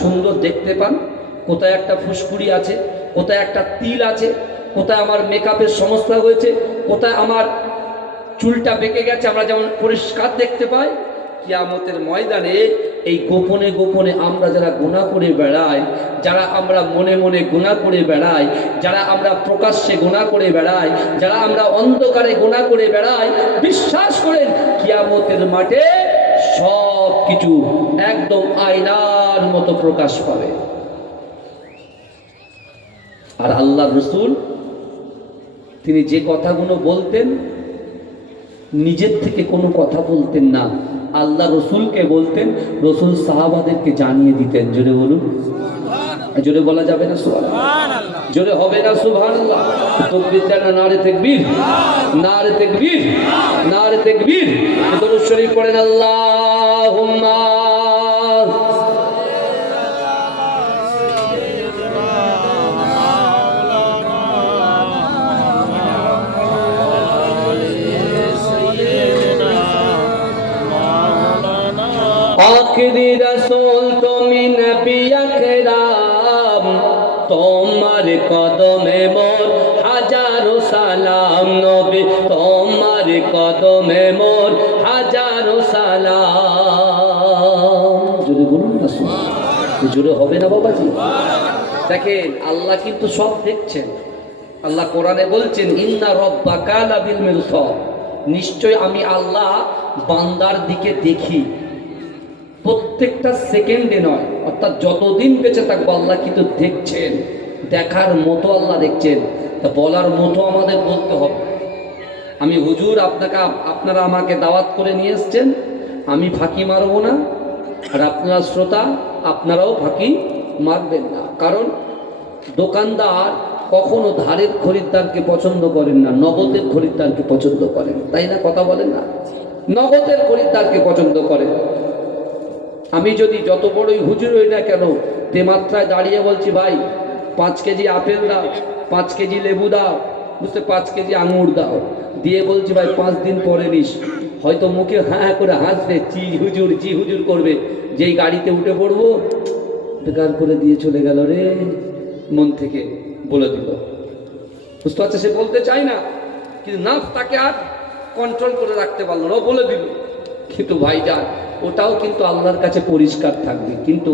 সুন্দর দেখতে পান, কোথায় একটা ফুসকুড়ি আছে, কোথায় একটা তিল আছে, কোথায় আমার মেকআপের সমস্যা হয়েছে, কোথায় আমার চুলটা বেঁকে গেছে, আমরা যেমন পরিষ্কার দেখতে পাই। কিয়ামতের ময়দানে এই গোপনে গোপনে আমরা যারা গুনাহ করে বেড়াই, যারা আমরা মনে মনে গুনাহ করে বেড়াই, যারা আমরা প্রকাশ্যে গুনাহ করে বেড়াই, যারা আমরা অন্ধকারে গুনাহ করে বেড়াই, বিশ্বাস করেন কিয়ামতের মাঠে সব কিছু একদম আয়নার মতো প্রকাশ পাবে। আর আল্লাহ রসুল তিনি যে কথাগুলো বলতেন নিজের থেকে কোনো কথা বলতেন না, আল্লাহ রসুলকে বলতেন, রসুল সাহাবাদেরকে জানিয়ে দিতেন। জোরে বলুন, জোরে বলা যাবে না সুবহানাল্লাহ, জোরে হবে না সুবহানাল্লাহ। তাকবীর দেন, নারে তাকবীর, নারে তাকবীর, নারে তাকবীর। দরুদ শরীফ পড়েন, আল্লাহুম্মা আখিরি রাসূল তুমি নবী আকরাম, তোমার কদমে মোর হাজারো সালাম। নবী তোমার কদমে মোর হাজারো সালাম। জোরে বলুন না, জোরে হবে না বাবাজি। দেখেন আল্লাহ কিন্তু সব দেখছেন। আল্লাহ কোরআনে বলছেন, ইন্না রাব্বাকা লাবিল মিরসাদ, নিশ্চয় আমি আল্লাহ বান্দার দিকে দেখি, প্রত্যেকটা সেকেন্ডে নয়, অর্থাৎ যতদিন বেঁচে থাকবো আল্লাহ কিন্তু দেখছেন, দেখার মতো আল্লাহ দেখছেন। তা বলার মতো আমাদের বলতে হবে। আমি হুজুর আপনারা আমাকে দাওয়াত করে নিয়ে এসছেন, আমি ফাঁকি মারবো না, আর আপনারা শ্রোতা আপনারাও ফাঁকি মারবেন না। কারণ দোকানদার কখনো ধারের খরিদ্দারকে পছন্দ করেন না, নগদের খরিদ্দারকে পছন্দ করেন, তাই না? কথা বলেন না, নগদের খরিদ্দারকে পছন্দ করেন। আমি যদি যত বড়ই হুজুর হই না কেন, তে মাত্রায় দাঁড়িয়ে বলছি, ভাই 5 কেজি আপেল দাও, 5 কেজি লেবু দাও, বুঝতে 5 কেজি আঙুর দাও, দিয়ে বলছি ভাই 5 দিন পরে নিস, হয়তো মুখে হ্যাঁ করে হাসবে, জি হুজুর করবে। যেই গাড়িতে উঠে পড়বো, বেকার করে দিয়ে চলে গেল রে, মন থেকে বলে দিল। বুঝতে পারছে, সে বলতে চায় না, কিন্তু নাফস তাকে আর কন্ট্রোল করে রাখতে পারলো না, বলে দিল। কিন্তু ভাইজান ওটাও কিন্তু আল্লাহর কাছে পরিষ্কার থাকবে। কিন্তু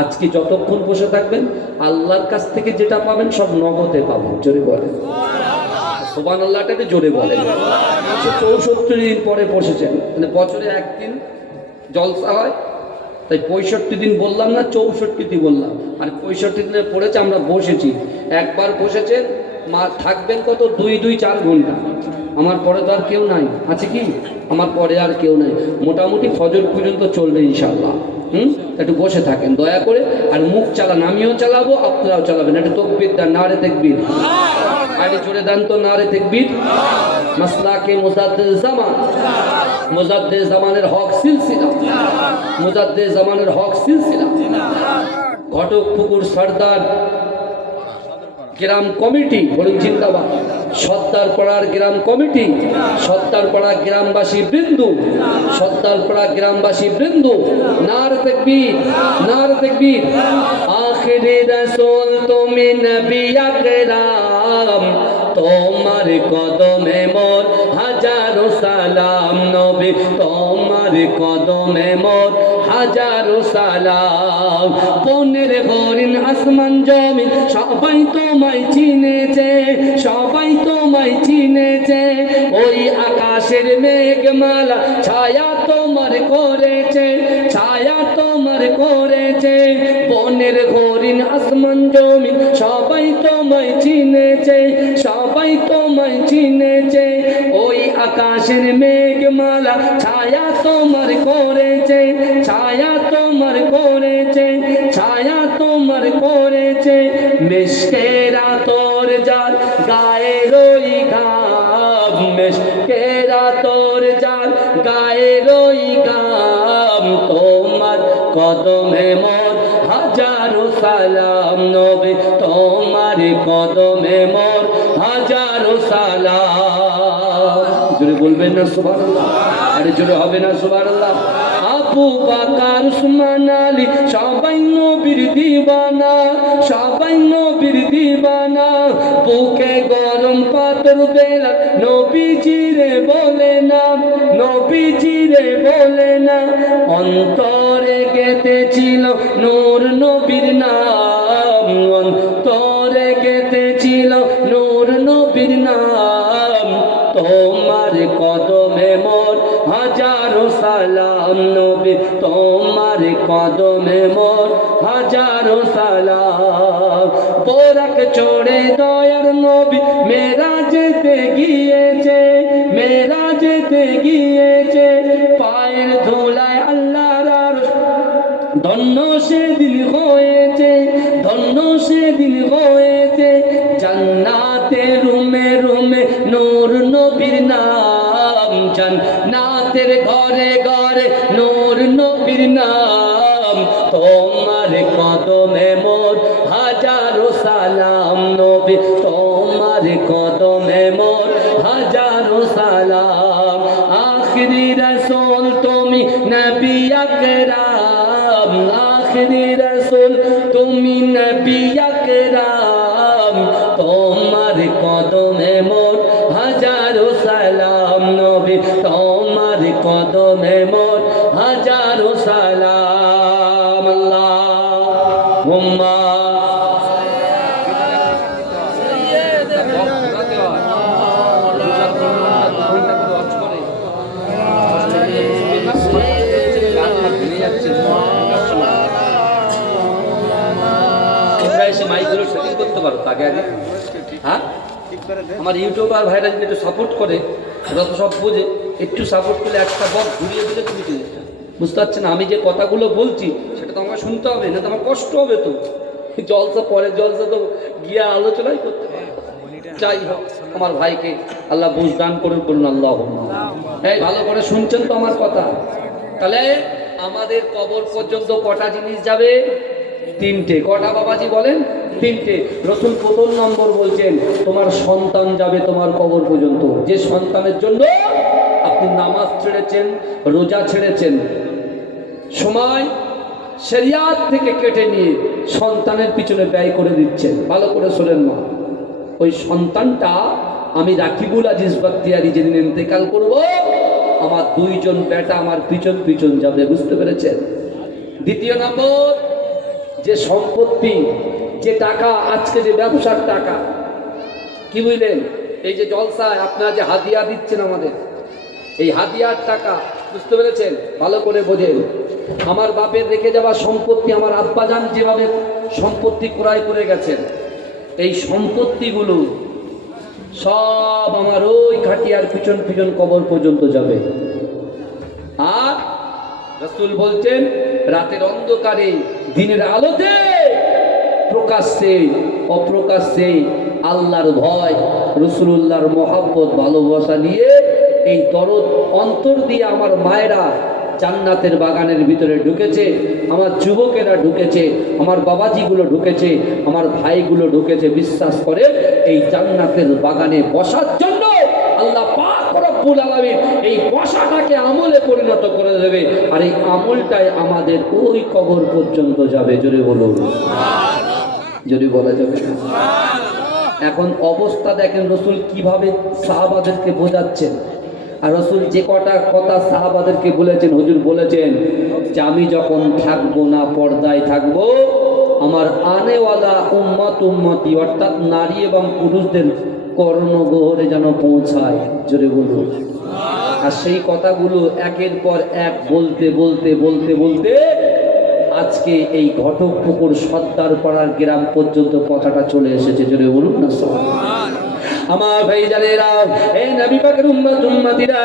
আজকে যতক্ষণ বসে থাকবেন আল্লাহর কাছ থেকে যেটা পাবেন সব নগদে পাবেন। জোরে বলেন সুবহানাল্লাহটাকে, জোরে বলেন। 64 দিন পরে বসেছেন, মানে বছরে একদিন জলসা হয়, তাই 65 দিন বললাম না, 64 দিন বললাম। আর 65 দিনে পড়েছে, আমরা বসেছি, একবার বসেছেন মা থাকবেন কত, 2-4 ঘন্টা। আমার পরে তো আর কেউ নাই, আছে কি? আমার পরে আর কেউ নাই, মোটামুটি ফজর পর্যন্ত চলবে ইনশাআল্লাহ। একটু বসে থাকেন দয়া করে, আর মুখ চালান, আমিও চালাবো আপনারাও চালাবেন। একটু তাকবীর দেন, নারে তাকবীর, আরে জোরে দেন তো, নারে তাকবীর। মাসলাকে মুজাদ্দিদ জামান, মুজাদ্দিদ জামানের হক সিলসিলা, মুজাদ্দিদ জামানের হক সিলসিলা, ঘটকপুকুর সর্দার গ্রাম কমিটি, বলুন জিন্দাবাদ। সর্দারপাড়ার গ্রাম কমিটি, সর্দারপাড়া গ্রামবাসী বৃন্দু, সর্দারপাড়া গ্রামবাসী বৃন্দু, নারে তাকবীর, নারে তাকবীর। আখিরি রাসূল তুমি নবী আকরাম, তোমার কদমে মোর হাজারো সালাম। নবী তোমার কদমে মোর হাজারো সালাম। বনের হরিণ আসমান জমিন সবাই তোমায় চিনেছে, সবাই তোমায় চিনেছে। ওই আকাশের মেঘমালা ছায়া তোমার করেছে, ছায়া তোমার করেছে। বনের হরিণ আসমান জমিন সবাই তোমায় চিনেছে, সবাই তোমায় চিনেছে। ওই আকাশের মেঘমালা ছায়া তোমার করেছে, ছায়া তোমার করেছে, ছায়া তোমার করেছে। মিশকেরা তোর জান গায়ে রই ঘাম, মিশকেরা তোর জান গায়ে রই ঘাম। তোমার কদমে মোর হাজারো সালাম। নবী তোমার কদমে মোর হাজারো সালাম। জোরে বলবেন না সুবহানাল্লাহ, আরে জোরে হবে না সুবহানাল্লাহ। আবু বকর, উসমান, আলী সবাই কেটেছিল নূর নবীর নাম, অন্তরে কেটেছিল নূর নবীর নাম। তোমার কদমে মোর হাজারো সালাম নবী, তোমার কদমে মোর হাজারো সালাম। বোরাক চড়ে দয়ার নবী মেরাজেতে গিয়েছে, মেরাজেতে গিয়েছে, পায়ের ধুলায় আল্লাহর আরশ ধন্য সেদিন হয়েছে, ধন্য সেদিন হয়েছে। জান্নাতে রুমে রুমে নূর নবীর নাম, জান্নাতের ঘরে ঘরে নূর নবীর নাম। তোমার কদমে মোর হাজারো সালাম নবী, তোমার কদমে মোর হাজারো সালাম। আখিরি রাসূল তুমি নবী আকরাম, আখিরি রাসূল তুমি নবী আকরাম। তোমার কদমে মোর হাজারো সালাম নবী, তোমার কদমে মোর হাজারো সালাম। আল্লাহুম্মা মাইকগুলো সেটিং করতে পারো আগে আগে। হ্যাঁ, আমার ইউটিউবার ভাইরা যদি একটু সাপোর্ট করে, ওরা তো সব বোঝে, একটু সাপোর্ট করলে একটা বক ঘুরিয়ে দিলে তুমি চলে যাবে। বুঝতে পারছেন, আমি যে কথাগুলো বলছি সেটা তো আমাকে শুনতে হবে, না তো আমার কষ্ট হবে। তো জলসা পরে জলসা তো গিয়ে আলোচনাই করতে হবে। যাই হোক, আমার ভাইকে আল্লাহ বুঝ দান করুন, বলুন আল্লাহ। এই ভালো করে শুনছেন তো আমার কথা? তাহলে আমাদের কবর পর্যন্ত কটা জিনিস যাবে? তিনটে। কটা বাবাজি বলেন? তিনটে। রসুল প্রথম নম্বর বলছেন, তোমার সন্তান যাবে তোমার কবর পর্যন্ত। যে সন্তানের জন্য আপনি নামাজ ছেড়েছেন, রোজা ছেড়েছেন, সময় শরিয়াত থেকে কেটে নিয়ে সন্তানের পিছনে ব্যয় করে দিচ্ছেন, ভালো করে শোনেন মা, ওই সন্তানটা আমি রাকিবুল আজিজ বাখতিয়ারি যেদিন ইন্তেকাল করব, আমার দুইজন বেটা আমার পিছন পিছন যাবে। বুঝতে পেরেছেন? দ্বিতীয় নম্বর, যে সম্পত্তি, যে টাকা, আজকে যে ব্যবসার টাকা, কি বুঝলেন? এই যে জলসায় আপনারা যে হাদিয়া দিচ্ছেন আমাদের, এই হাদিয়ার টাকা, বুঝতে পেরেছেন? ভালো করে বোঝেন। আমার বাপের রেখে যাওয়া সম্পত্তি, আমার আব্বাজান যেভাবে সম্পত্তি ক্রয় করে গেছেন, এই সম্পত্তিগুলো সব আমার ওই খাটিয়ার পিছন পিছন কবর পর্যন্ত যাবে। আর রাসূল বলছেন, রাতের অন্ধকারে দিনের আলোতে প্রকাশ্যে অপ্রকাশ্যে আল্লাহর ভয়, রাসূলুল্লাহর মহব্বত, ভালোবাসা নিয়ে এই দরদ অন্তর দিয়ে আমার মায়েরা জান্নাতের বাগানের ভিতরে ঢুকেছে, আমার যুবকেরা ঢুকেছে, আমার বাবাজিগুলো ঢুকেছে, আমার ভাইগুলো ঢুকেছে। বিশ্বাস করে এই জান্নাতের বাগানে বসার জন্য আল্লাহ পাক রব্বুল আলামিন এই বসাটাকে আমলে পরিণত করে দেবে। আর এই আমলটাই আমাদের ওই কবর পর্যন্ত যাবে। জোরে বলুন, জোরে বলা যাবে। এখন অবস্থা দেখেন রাসূল কিভাবে সাহাবাদেরকে বোঝাচ্ছেন। আর রাসূল যে কটা কথা সাহাবাদেরকে বলেছেন, হুজুর বলেছেন যে আমি যখন থাকবো না, পর্দায় থাকবো, আমার আনেওয়ালা উম্মতি অর্থাৎ নারী এবং পুরুষদের কর্ণগহরে যেন পৌঁছায়। জোরে বলুন। আর সেই কথাগুলো একের পর এক বলতে বলতে বলতে বলতে আজকে এই ঘটকপুকুর সর্দারপাড়ার গ্রাম পর্যন্ত কথাটা চলে এসেছে। জোরে বলুন না আমার ভাইজানেরা, হে নবী পাকের উম্মতিরা,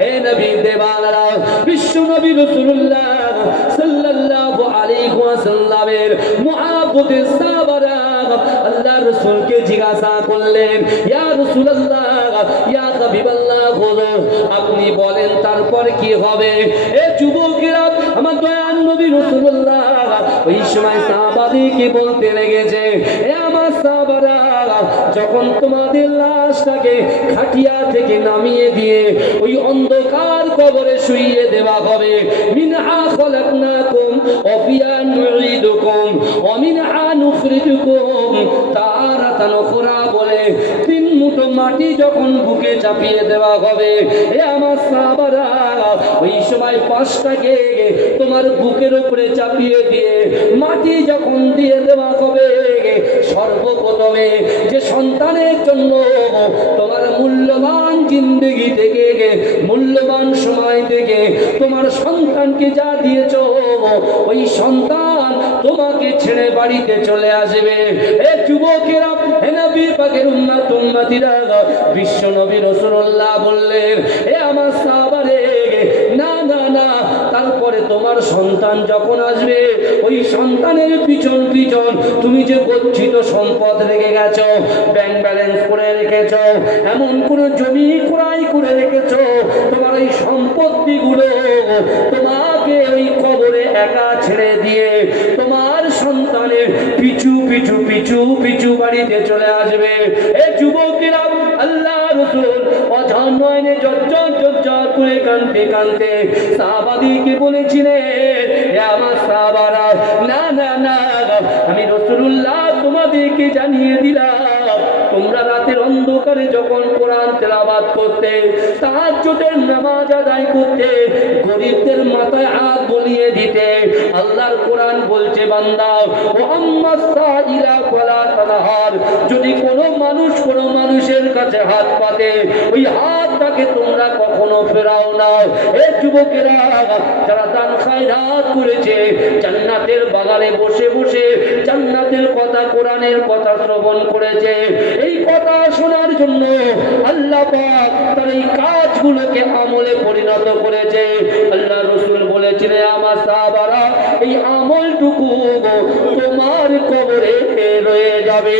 হে নবী দেওয়ানারা, বিশ্ব নবী রাসূলুল্লাহ সাল্লাল্লাহু আলাইহি ওয়াসাল্লামের মুহাব্বতের সাহাবারা আল্লাহর রাসূলকে জিজ্ঞাসা করলেন, ইয়া রাসূলুল্লাহ, ইয়া হাবিবাল্লাহ, আপনি বলেন তারপর কি হবে? এ যুবকেরা, আমার দয়ার নবী রাসূলুল্লাহ ওই সময় সাহাবাদেরকে বলতে লেগেছে, এ আমার সাহাবারা, যখন তোমাদের লাশটাকে খাটিয়া থেকে নামিয়ে দিয়ে ওই অন্ধকার কবরে শুইয়ে দেওয়া হবে, মিনহা খলাকনাকুম ওয়া ফিহা নুঈদুকুম ওয়া মিনহা নুখরিজুকুম তারাতান নখরা বলে 3 মুঠো মাটি যখন বুকে চাপিয়ে দেওয়া হবে, এ আমার সাহাবারা ওই সময় 5টাকে তোমার বুকের উপরে চাপিয়ে দিয়ে মাটি যখন দিয়ে দেওয়া হবে, সর্বপ্রথমে যে সন্তানের জন্য তোমার মূল্যবান জিন্দগি থেকে, মূল্যবান সময় থেকে তোমার সন্তানকে যা দিয়েছ, ওই সন্তান তোমাকে ছেড়ে বাড়িতে চলে আসবে। এ যুবকেরা, হে নবী পাকের উম্মত উম্মতিরা, বিশ্ব নবী রাসূলুল্লাহ বললেন, এ আমার সাহাবারে, না না না, তারপরে তোমার সন্তান যখন আসবে, ওই সন্তানের পিছন পিছন তুমি যে গচ্ছিত সম্পদ রেখে গেছো, ব্যাংক ব্যালেন্স করে রেখেছো, এমন কোন জমি ক্রয় করে রেখেছো, তোমার ওই সম্পত্তিগুলো তোমাকে ওই কবরে একা ছেড়ে দিয়ে তোমার সন্তানের পিছু পিছু পিছু পিছু বাড়িতে চলে আসবে। এ যুবকেরা, আল্লাহ রাসূল অঝর নয়নে জর্জর জর্জর করে কাঁদতে কাঁদতে সাহাবাদিকে বলেছিলেন, হে আমার সাহাবারা, না না না, আমি রাসূলুল্লাহ তোমাদেরকে জানিয়ে দিলাম, তোমরা রাতের অন্ধকারে যখন কোরআন তেলাওয়াত করতে, তাহাজ্জুদের নামাজ আদায় করতে, গরীবদের মাথায় হাত বুলিয়ে দিতে, আল্লাহর কোরআন বলছে, বান্দা ও আম্মাস সাইলা ফালা তানহার, যদি কোনো মানুষ কোনো মানুষের কাছে হাত পাতে, ওই হাতটাকে তোমরা কখনো ফেরাও না। এ যুবকেরা, যারা দান খায়রাত করেছে, জান্নাতের বাগানে বসে বসে জান্নাতের কথা, কোরআনের কথা শ্রবণ করেছে, এই কথা শোনার জন্য আল্লাহ পাক তার এই কাজগুলোকে আমলে পরিণত করেছে। আল্লাহ রাসূল বলেছিলেন, আমার সাহাবারা, এই আমলটুকু তোমার কবরে রয়ে যাবে।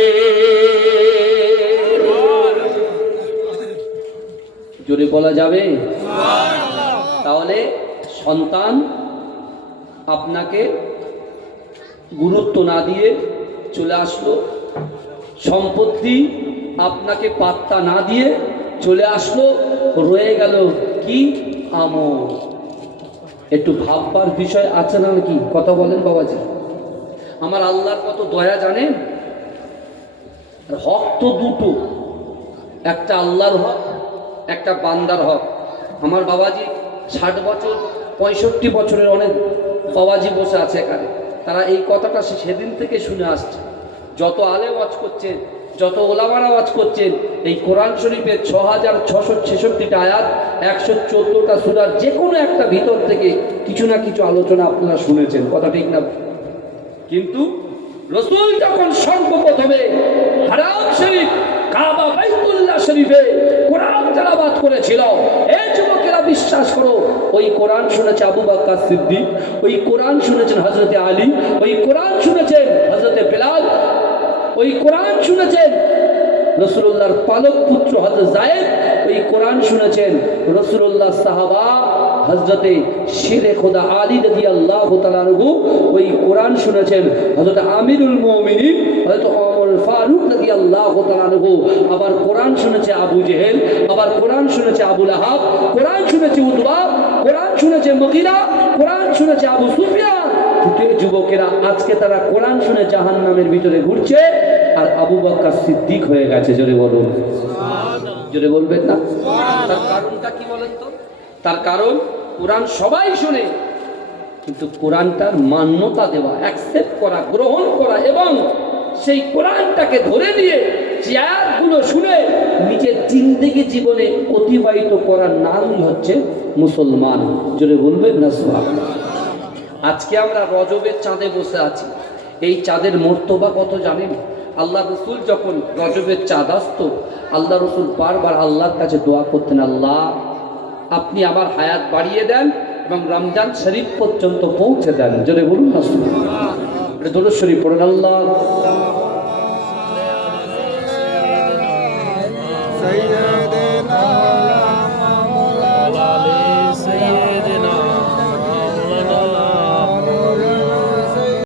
জোরে বলা যাবে? তাহলে সন্তান আপনাকে গুরুত্ব না দিয়ে চলে আসলো, সম্পত্তি আপনাকে পাত্তা না দিয়ে চলে আসলো, রয়ে গেল কি? আমল। একটু ভাববার বিষয় আছে না কি? কথা বলেন বাবাজি। আমার আল্লাহর কত দয়া জানেন? হক তো দুটো, একটা আল্লাহর হক, একটা বান্দার হক। আমার বাবাজি 60 বছর 65 বছরের অনেক বাবাজি বসে আছে এখানে, তারা এই কথাটা সেদিন থেকে শুনে আসছে। যত আলেম ওয়াজ করছেন, যত ওলামারা ওয়াজ করছেন, এই কোরআন শরীফের 6666টা আয়াত, 114টা সূরার যে কোনো একটা ভিতর থেকে কিছু না কিছু আলোচনা আপনারা শুনেছেন, কথা ঠিক না? কিন্তু রাসূল যখন সর্বপ্রথমে হারাম শরীফ কাবা বাইতুল্লাহ শরীফে কোরআন তেলাওয়াত করেছিল, এই যুবকেরা বিশ্বাস করো, ওই কোরআন শুনেছে আবু বকর সিদ্দিক, ওই কোরআন শুনেছেন হযরতে আলী, ওই কোরআন শুনেছেন হযরতে বেলাল, ওই কোরআন শুনেছেন রাসূলুল্লাহর পালক পুত্র হযরত যায়েদ, ওই কোরআন শুনেছেন রাসূলুল্লাহ সাহাবা হযরতে শেরে খোদা আলী রাদিয়াল্লাহু তাআলা আনহু, ওই কোরআন শুনেছেন হযরত আমিরুল মুমিনিন হযরত ওমর ফারুক রাদিয়াল্লাহু তাআলা আনহু, আবার কোরআন শুনেছে আবু জেহেল, আবার কোরআন শুনেছে আবু লাহাব, কোরআন শুনেছে উতবা, কোরআন শুনেছে মুগীরা, কোরআন শুনেছে আবু সুফিয়ান। কিন্তু যুবকেরা আজকে তারা কোরআন শুনে জাহান্নামের ভিতরে ঘুরছে, আর আবু বকর সিদ্দিক হয়ে গেছে। জোরে বলুন, জোরে বলবেন না? তার কারণটা কি বলেন তো? তার কারণ কোরআন সবাই শোনে, কিন্তু কোরআনটার মান্যতা দেওয়া, অ্যাকসেপ্ট করা, গ্রহণ করা, এবং সেই কোরআনটাকে ধরে নিয়ে যে আয়াতগুলো শুনে নিজের জিন্দেগি জীবনে অতিবাহিত করার নামই হচ্ছে মুসলমান। জোরে বলবেন না? সুবহানাল্লাহ। আজকে আমরা রজবের চাঁদে বসে আছি, এই চাঁদের মর্তবা কত জানেন? আল্লাহ রসুল যখন রজবের চাঁদ আসতো, আল্লাহ রসুল বারবার আল্লাহর কাছে দোয়া করতেন, আল্লাহ আপনি আমার হায়াত বাড়িয়ে দেন এবং রমজান শরীফ পর্যন্ত পৌঁছে দেন। জোরে বলুন না? দরুদ শরীফ পড়ুন। আল্লাহ